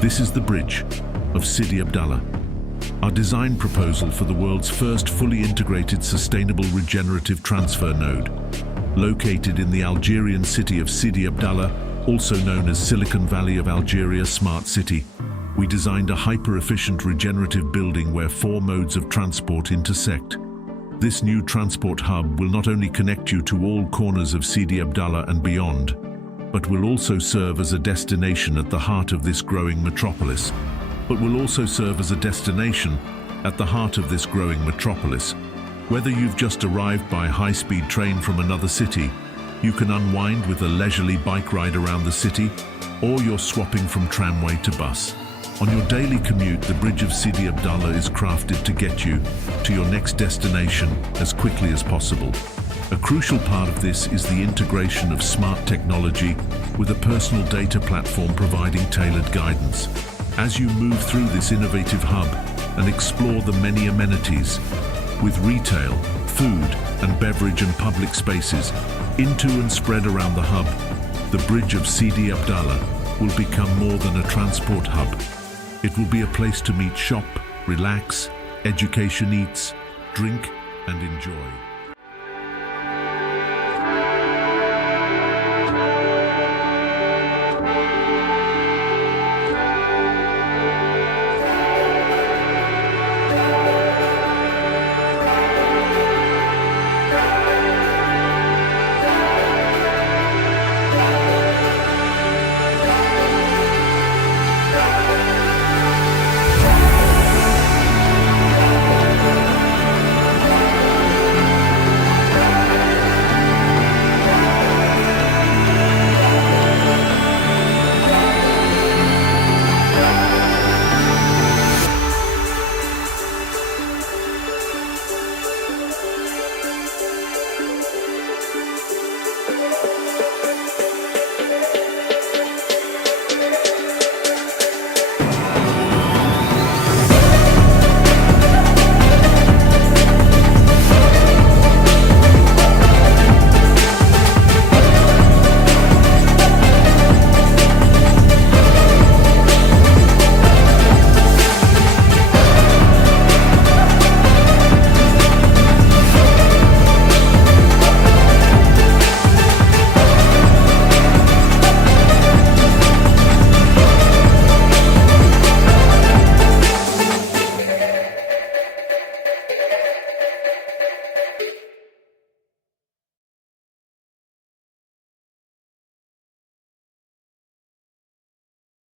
This is the bridge of Sidi Abdellah, our design proposal for the world's first fully integrated sustainable regenerative transfer node. Located in the Algerian city of Sidi Abdellah, also known as Silicon Valley of Algeria Smart City, we designed a hyper-efficient regenerative building where 4 modes of transport intersect. This new transport hub will not only connect you to all corners of Sidi Abdellah and beyond, but will also serve as a destination at the heart of this growing metropolis. Whether you've just arrived by high-speed train from another city, you can unwind with a leisurely bike ride around the city, or you're swapping from tramway to bus. On your daily commute, the bridge of Sidi Abdellah is crafted to get you to your next destination as quickly as possible. A crucial part of this is the integration of smart technology with a personal data platform providing tailored guidance. As you move through this innovative hub and explore the many amenities, with retail, food and beverage and public spaces into and spread around the hub, the bridge of Sidi Abdellah will become more than a transport hub. It will be a place to meet, shop, relax, education, eats, drink and enjoy.